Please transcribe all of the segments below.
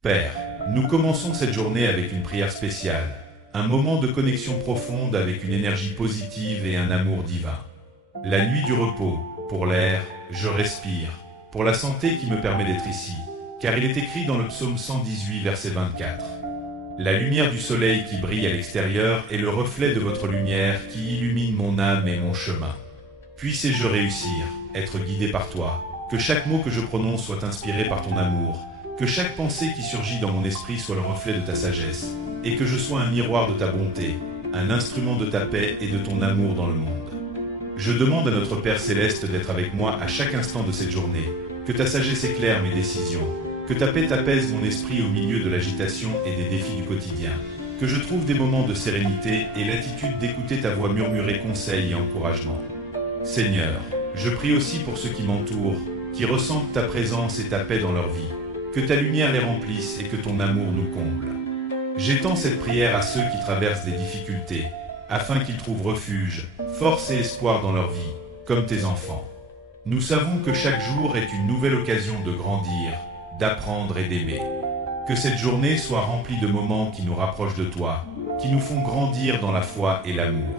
Père, nous commençons cette journée avec une prière spéciale, un moment de connexion profonde avec une énergie positive et un amour divin. La nuit du repos, pour l'air, je respire, pour la santé qui me permet d'être ici, car il est écrit dans le psaume 118, verset 24. La lumière du soleil qui brille à l'extérieur est le reflet de votre lumière qui illumine mon âme et mon chemin. Puissé-je réussir, être guidé par toi, que chaque mot que je prononce soit inspiré par ton amour, que chaque pensée qui surgit dans mon esprit soit le reflet de ta sagesse, et que je sois un miroir de ta bonté, un instrument de ta paix et de ton amour dans le monde. Je demande à notre Père Céleste d'être avec moi à chaque instant de cette journée, que ta sagesse éclaire mes décisions, que ta paix apaise mon esprit au milieu de l'agitation et des défis du quotidien, que je trouve des moments de sérénité et l'attitude d'écouter ta voix murmurer conseils et encouragement. Seigneur, je prie aussi pour ceux qui m'entourent, qui ressentent ta présence et ta paix dans leur vie, que ta lumière les remplisse et que ton amour nous comble. J'étends cette prière à ceux qui traversent des difficultés, afin qu'ils trouvent refuge, force et espoir dans leur vie, comme tes enfants. Nous savons que chaque jour est une nouvelle occasion de grandir, d'apprendre et d'aimer. Que cette journée soit remplie de moments qui nous rapprochent de toi, qui nous font grandir dans la foi et l'amour.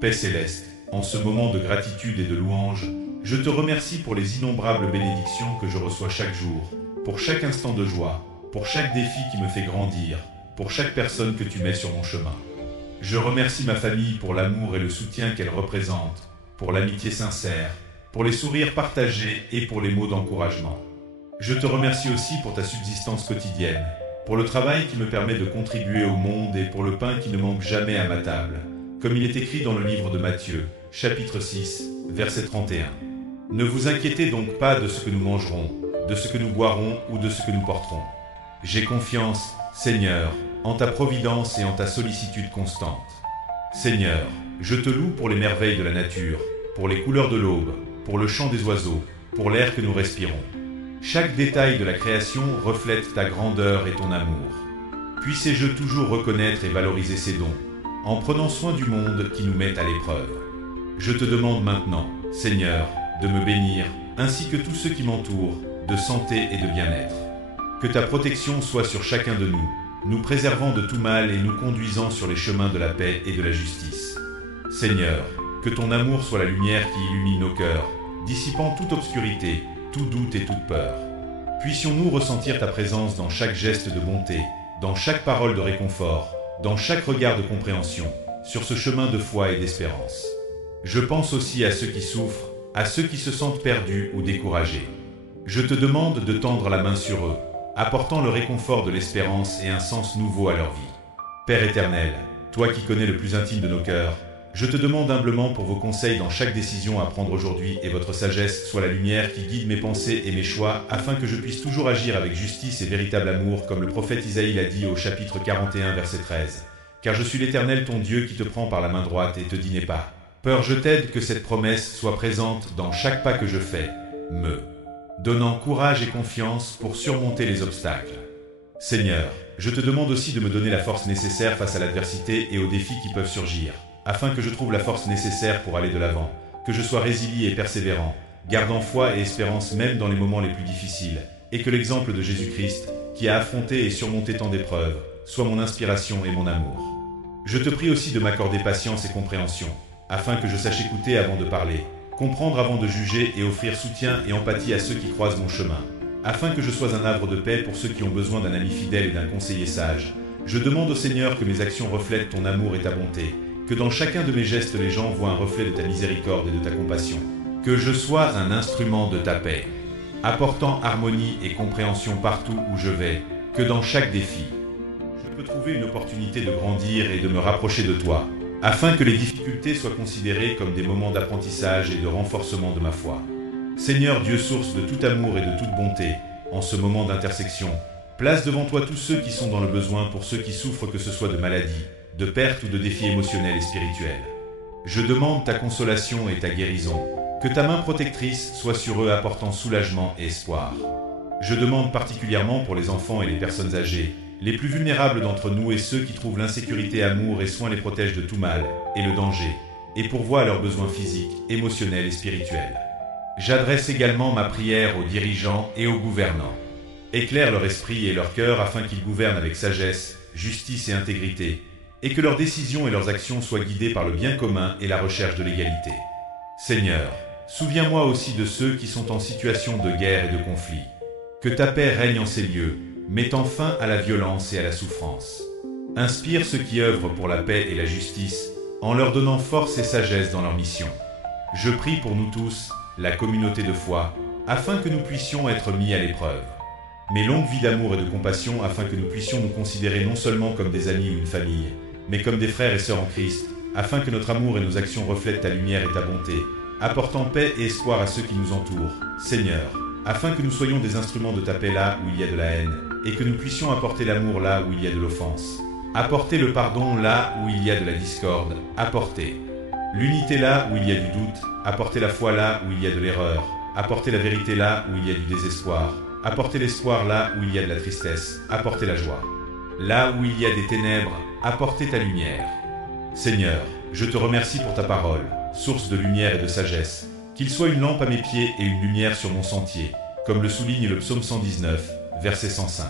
Paix céleste, en ce moment de gratitude et de louange, je te remercie pour les innombrables bénédictions que je reçois chaque jour, pour chaque instant de joie, pour chaque défi qui me fait grandir, pour chaque personne que tu mets sur mon chemin. Je remercie ma famille pour l'amour et le soutien qu'elle représente, pour l'amitié sincère, pour les sourires partagés et pour les mots d'encouragement. Je te remercie aussi pour ta subsistance quotidienne, pour le travail qui me permet de contribuer au monde et pour le pain qui ne manque jamais à ma table, comme il est écrit dans le livre de Matthieu, chapitre 6, verset 31. Ne vous inquiétez donc pas de ce que nous mangerons, de ce que nous boirons ou de ce que nous porterons. J'ai confiance, Seigneur, en ta providence et en ta sollicitude constante. Seigneur, je te loue pour les merveilles de la nature, pour les couleurs de l'aube, pour le chant des oiseaux, pour l'air que nous respirons. Chaque détail de la création reflète ta grandeur et ton amour. Puissé-je toujours reconnaître et valoriser ces dons, en prenant soin du monde qui nous met à l'épreuve. Je te demande maintenant, Seigneur, de me bénir, ainsi que tous ceux qui m'entourent, de santé et de bien-être. Que ta protection soit sur chacun de nous, nous préservant de tout mal et nous conduisant sur les chemins de la paix et de la justice. Seigneur, que ton amour soit la lumière qui illumine nos cœurs, dissipant toute obscurité, tout doute et toute peur. Puissions-nous ressentir ta présence dans chaque geste de bonté, dans chaque parole de réconfort, dans chaque regard de compréhension, sur ce chemin de foi et d'espérance. Je pense aussi à ceux qui souffrent, à ceux qui se sentent perdus ou découragés. Je te demande de tendre la main sur eux, apportant le réconfort de l'espérance et un sens nouveau à leur vie. Père éternel, toi qui connais le plus intime de nos cœurs, je te demande humblement pour vos conseils dans chaque décision à prendre aujourd'hui et votre sagesse soit la lumière qui guide mes pensées et mes choix afin que je puisse toujours agir avec justice et véritable amour comme le prophète Isaïe l'a dit au chapitre 41 verset 13. Car je suis l'Éternel ton Dieu qui te prend par la main droite et te dit n'aie pas peur, je t'aide, que cette promesse soit présente dans chaque pas que je fais, me donnant courage et confiance pour surmonter les obstacles. Seigneur, je te demande aussi de me donner la force nécessaire face à l'adversité et aux défis qui peuvent surgir, afin que je trouve la force nécessaire pour aller de l'avant, que je sois résilient et persévérant, gardant foi et espérance même dans les moments les plus difficiles, et que l'exemple de Jésus-Christ, qui a affronté et surmonté tant d'épreuves, soit mon inspiration et mon amour. Je te prie aussi de m'accorder patience et compréhension, afin que je sache écouter avant de parler, comprendre avant de juger et offrir soutien et empathie à ceux qui croisent mon chemin, afin que je sois un havre de paix pour ceux qui ont besoin d'un ami fidèle et d'un conseiller sage. Je demande au Seigneur que mes actions reflètent ton amour et ta bonté, que dans chacun de mes gestes les gens voient un reflet de ta miséricorde et de ta compassion, que je sois un instrument de ta paix, apportant harmonie et compréhension partout où je vais, que dans chaque défi, je peux trouver une opportunité de grandir et de me rapprocher de toi, afin que les difficultés soient considérées comme des moments d'apprentissage et de renforcement de ma foi. Seigneur Dieu, source de tout amour et de toute bonté, en ce moment d'intersection, place devant toi tous ceux qui sont dans le besoin pour ceux qui souffrent, que ce soit de maladies, de pertes ou de défis émotionnels et spirituels. Je demande ta consolation et ta guérison, que ta main protectrice soit sur eux apportant soulagement et espoir. Je demande particulièrement pour les enfants et les personnes âgées, les plus vulnérables d'entre nous et ceux qui trouvent l'insécurité, amour et soin les protègent de tout mal et le danger, et pourvoient à leurs besoins physiques, émotionnels et spirituels. J'adresse également ma prière aux dirigeants et aux gouvernants. Éclaire leur esprit et leur cœur afin qu'ils gouvernent avec sagesse, justice et intégrité, et que leurs décisions et leurs actions soient guidées par le bien commun et la recherche de l'égalité. Seigneur, souviens-moi aussi de ceux qui sont en situation de guerre et de conflit. Que ta paix règne en ces lieux, mettant fin à la violence et à la souffrance. Inspire ceux qui œuvrent pour la paix et la justice, en leur donnant force et sagesse dans leur mission. Je prie pour nous tous, la communauté de foi, afin que nous puissions être mis à l'épreuve. Mais longue vie d'amour et de compassion afin que nous puissions nous considérer non seulement comme des amis ou une famille, mais comme des frères et sœurs en Christ, afin que notre amour et nos actions reflètent ta lumière et ta bonté, apportant paix et espoir à ceux qui nous entourent. Seigneur, afin que nous soyons des instruments de ta paix là où il y a de la haine, et que nous puissions apporter l'amour là où il y a de l'offense. Apporter le pardon là où il y a de la discorde, apporter l'unité là où il y a du doute, apporter la foi là où il y a de l'erreur, apporter la vérité là où il y a du désespoir, apporter l'espoir là où il y a de la tristesse, apporter la joie. Là où il y a des ténèbres, apporter ta lumière. Seigneur, je te remercie pour ta parole, source de lumière et de sagesse, qu'il soit une lampe à mes pieds et une lumière sur mon sentier, comme le souligne le psaume 119, verset 105.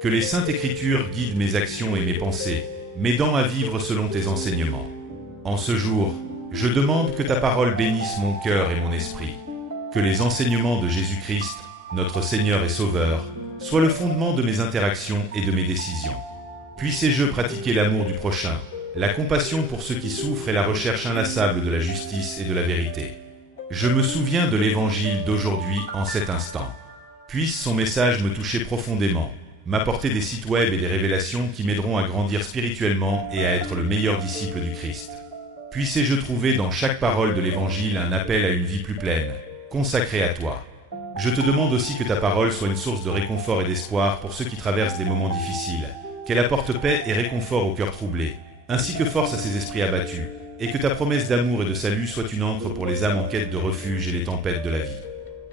Que les saintes écritures guident mes actions et mes pensées, m'aidant à vivre selon tes enseignements. En ce jour, je demande que ta parole bénisse mon cœur et mon esprit. Que les enseignements de Jésus-Christ, notre Seigneur et Sauveur, soient le fondement de mes interactions et de mes décisions. Puissé-je pratiquer l'amour du prochain, la compassion pour ceux qui souffrent et la recherche inlassable de la justice et de la vérité. Je me souviens de l'Évangile d'aujourd'hui en cet instant. Puisse son message me toucher profondément, m'apporter des sites web et des révélations qui m'aideront à grandir spirituellement et à être le meilleur disciple du Christ. Puissé-je trouver dans chaque parole de l'Évangile un appel à une vie plus pleine, consacrée à toi. Je te demande aussi que ta parole soit une source de réconfort et d'espoir pour ceux qui traversent des moments difficiles, qu'elle apporte paix et réconfort aux cœurs troublés, ainsi que force à ces esprits abattus, et que ta promesse d'amour et de salut soit une ancre pour les âmes en quête de refuge et les tempêtes de la vie.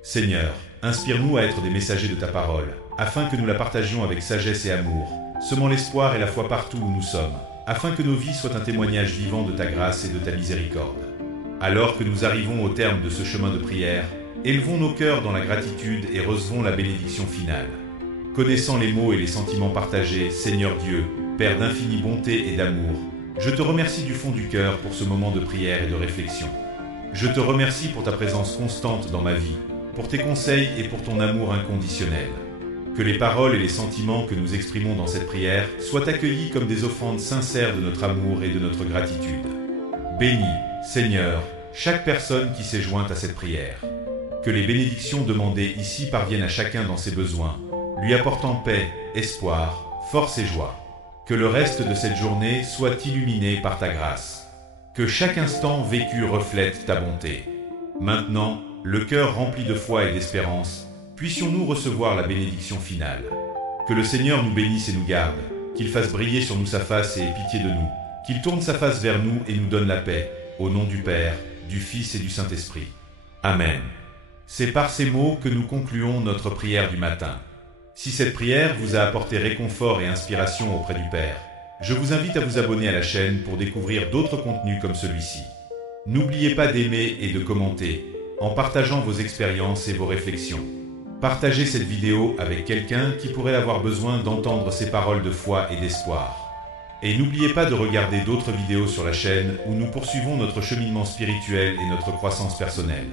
Seigneur, inspire-nous à être des messagers de ta parole, afin que nous la partagions avec sagesse et amour, semant l'espoir et la foi partout où nous sommes, afin que nos vies soient un témoignage vivant de ta grâce et de ta miséricorde. Alors que nous arrivons au terme de ce chemin de prière, élevons nos cœurs dans la gratitude et recevons la bénédiction finale. Connaissant les mots et les sentiments partagés, Seigneur Dieu, Père d'infinie bonté et d'amour, je te remercie du fond du cœur pour ce moment de prière et de réflexion. Je te remercie pour ta présence constante dans ma vie, pour tes conseils et pour ton amour inconditionnel. Que les paroles et les sentiments que nous exprimons dans cette prière soient accueillis comme des offrandes sincères de notre amour et de notre gratitude. Bénis, Seigneur, chaque personne qui s'est jointe à cette prière. Que les bénédictions demandées ici parviennent à chacun dans ses besoins, lui apportant paix, espoir, force et joie. Que le reste de cette journée soit illuminé par ta grâce. Que chaque instant vécu reflète ta bonté. Maintenant, le cœur rempli de foi et d'espérance, puissions-nous recevoir la bénédiction finale. Que le Seigneur nous bénisse et nous garde, qu'il fasse briller sur nous sa face et ait pitié de nous, qu'il tourne sa face vers nous et nous donne la paix, au nom du Père, du Fils et du Saint-Esprit. Amen. C'est par ces mots que nous concluons notre prière du matin. Si cette prière vous a apporté réconfort et inspiration auprès du Père, je vous invite à vous abonner à la chaîne pour découvrir d'autres contenus comme celui-ci. N'oubliez pas d'aimer et de commenter, en partageant vos expériences et vos réflexions. Partagez cette vidéo avec quelqu'un qui pourrait avoir besoin d'entendre ces paroles de foi et d'espoir. Et n'oubliez pas de regarder d'autres vidéos sur la chaîne où nous poursuivons notre cheminement spirituel et notre croissance personnelle.